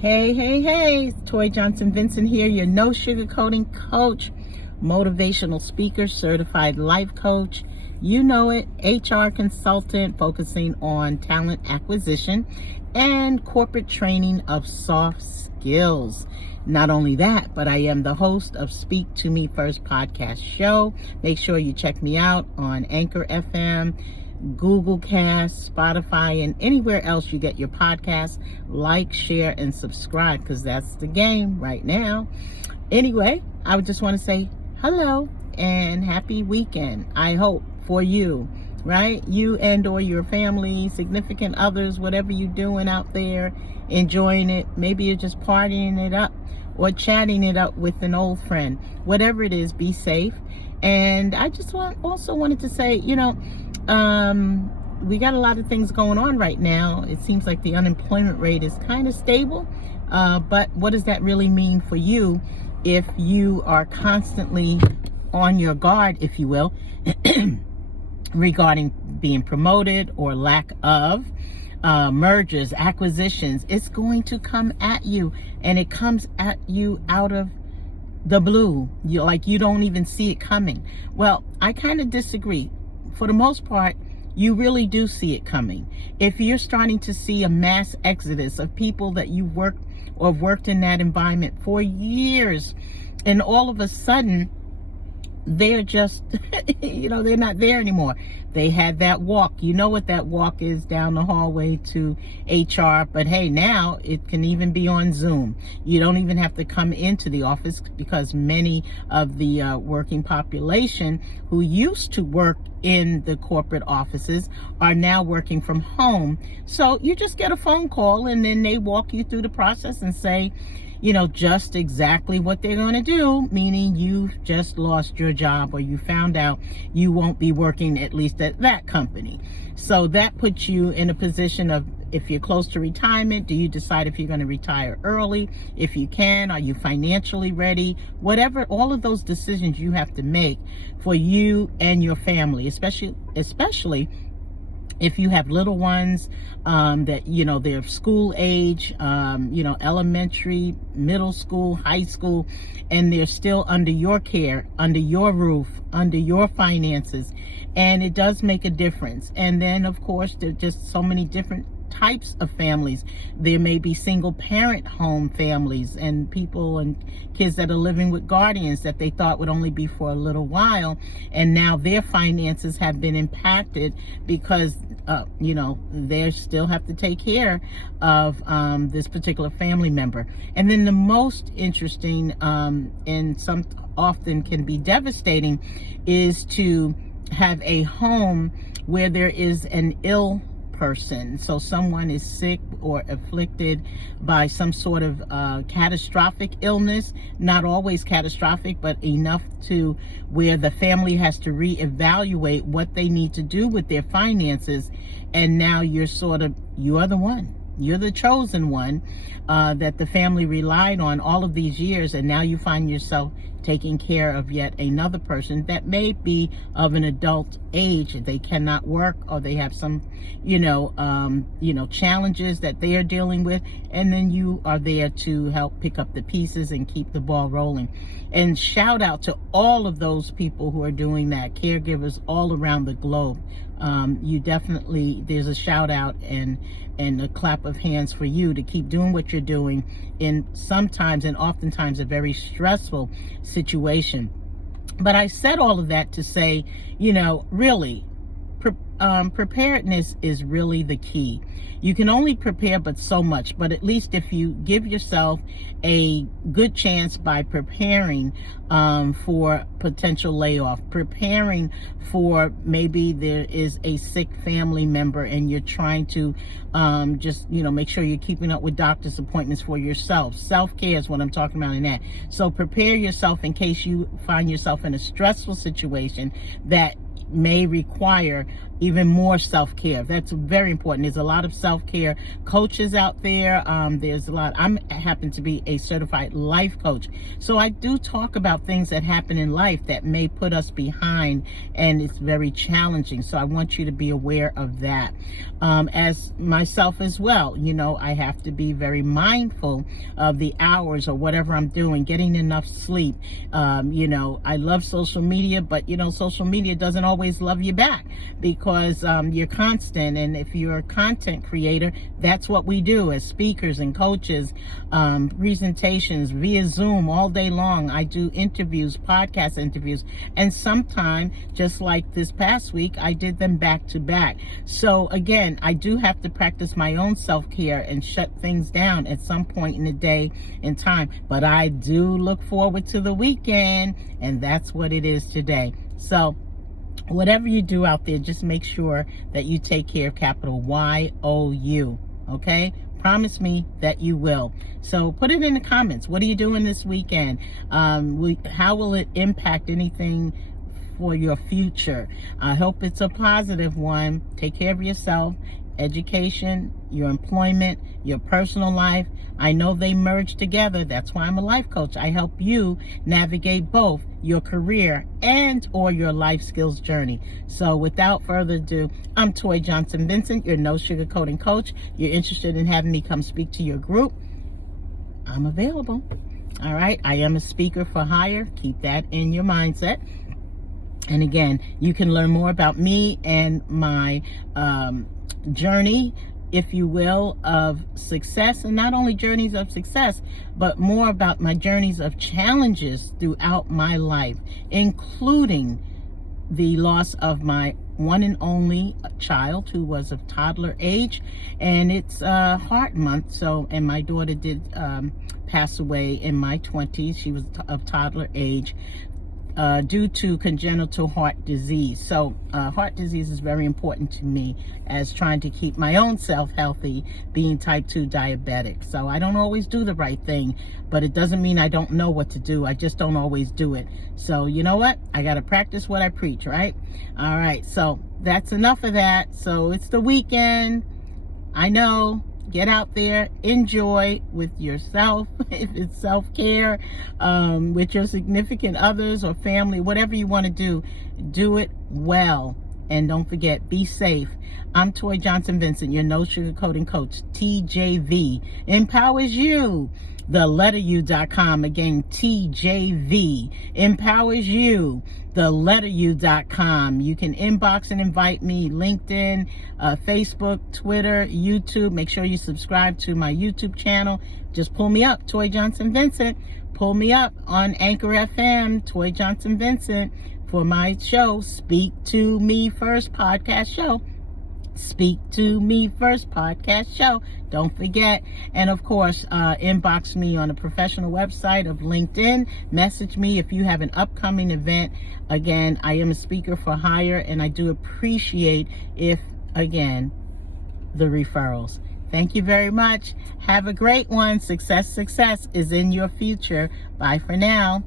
Hey, hey, hey, it's Toy Johnson-Vincent here, your no sugarcoating coach, motivational speaker, certified life coach. You know it, HR consultant focusing on talent acquisition and corporate training of soft skills. Not only that, but I am the host of Speak to Me First podcast show. Make sure you check me out on Anchor FM, Google Cast, Spotify, and anywhere else you get your podcasts. Like, share, and subscribe, because that's the game right now. Anyway, I would just want to say hello and happy weekend. I hope for you, right? You and or your family, significant others, whatever you're doing out there, enjoying it. Maybe you're just partying it up or chatting it up with an old friend. Whatever it is, be safe. And I just also wanted to say, we got a lot of things going on right now. It seems like the unemployment rate is kind of stable, but what does that really mean for you if you are constantly on your guard, if you will, regarding being promoted or lack of mergers, acquisitions? It's going to come at you, and it comes at you out of the blue. You don't even see it coming. Well, I kind of disagree. For the most part, you really do see it coming. If you're starting to see a mass exodus of people that you've worked in that environment for years, and all of a sudden they're just, they're not there anymore. They had that walk. You know what that walk is, down the hallway to HR. But hey, now it can even be on Zoom. You don't even have to come into the office, because many of the working population who used to work in the corporate offices are now working from home. So you just get a phone call, and then they walk you through the process and say, just exactly what they're going to do, meaning you just lost your job, or you found out you won't be working at least at that company. So that puts you in a position of, if you're close to retirement, do you decide if you're going to retire early? If you can, are you financially ready? Whatever, all of those decisions you have to make for you and your family, especially if you have little ones that, they're school age, elementary, middle school, high school, and they're still under your care, under your roof, under your finances. And it does make a difference. And then, of course, there's just so many different types of families. There may be single parent home families, and people and kids that are living with guardians that they thought would only be for a little while, and now their finances have been impacted because they still have to take care of this particular family member. And then the most interesting and some often can be devastating is to have a home where there is an ill person. So someone is sick or afflicted by some sort of catastrophic illness, not always catastrophic, but enough to where the family has to reevaluate what they need to do with their finances. And now you are the one. You're the chosen one that the family relied on all of these years, and now you find yourself taking care of yet another person that may be of an adult age. They cannot work, or they have some, challenges that they are dealing with, and then you are there to help pick up the pieces and keep the ball rolling. And shout out to all of those people who are doing that, caregivers all around the globe. There's a shout out and a clap of hands for you to keep doing what you're doing in sometimes and oftentimes a very stressful situation. But I said all of that to say, really, preparedness is really the key. You can only prepare but so much, but at least if you give yourself a good chance by preparing for potential layoff, preparing for maybe there is a sick family member and you're trying to make sure you're keeping up with doctor's appointments for yourself. Self-care is what I'm talking about in that. So prepare yourself in case you find yourself in a stressful situation that may require even more self-care. That's very important. There's a lot of self-care coaches out there. There's a lot. I happen to be a certified life coach. So I do talk about things that happen in life that may put us behind, and it's very challenging. So I want you to be aware of that. As myself as well, I have to be very mindful of the hours or whatever I'm doing, getting enough sleep. I love social media, but social media doesn't always love you back, because you're constant. And if you're a content creator, that's what we do as speakers and coaches, presentations via Zoom all day long. I do interviews, podcast interviews, and sometimes, just like this past week, I did them back to back. So again, I do have to practice my own self-care and shut things down at some point in the day and time. But I do look forward to the weekend, and that's what it is today. So whatever you do out there, just make sure that you take care of capital Y-O-U, okay? Promise me that you will. So put it in the comments. What are you doing this weekend? How will it impact anything for your future? I hope it's a positive one. Take care of yourself, education, your employment, your personal life. I know they merge together. That's why I'm a life coach. I help you navigate both your career and or your life skills journey. So without further ado, I'm Toy Johnson-Vincent, your no sugarcoating coach. You're interested in having me come speak to your group? I'm available. All right. I am a speaker for hire. Keep that in your mindset. And again, you can learn more about me and my journey, if you will, of success. And not only journeys of success, but more about my journeys of challenges throughout my life, including the loss of my one and only child, who was of toddler age. And it's Heart Month. And my daughter did pass away in my 20s. She was of toddler age, due to congenital heart disease. So heart disease is very important to me, as trying to keep my own self healthy, being type 2 diabetic. So I don't always do the right thing, but it doesn't mean I don't know what to do. I just don't always do it. So you know what? I got to practice what I preach, right? All right. So that's enough of that. So it's the weekend. I know. Get out there, enjoy with yourself, if it's self-care, with your significant others or family, whatever you want to do it well. And don't forget, be safe. I'm Toy Johnson-Vincent, your no sugarcoating coach. TJV empowers you. The letter U.com. Again, TJV empowers you. The letter U.com. You can inbox and invite me. LinkedIn, Facebook, Twitter, YouTube. Make sure you subscribe to my YouTube channel. Just pull me up, Toy Johnson-Vincent. Pull me up on Anchor FM, Toy Johnson-Vincent, for my show, Speak to Me First podcast show. Speak to Me First podcast show. Don't forget. And of course, inbox me on the professional website of LinkedIn. Message me if you have an upcoming event. Again, I am a speaker for hire, and I do appreciate the referrals. Thank you very much. Have a great one. Success is in your future. Bye for now.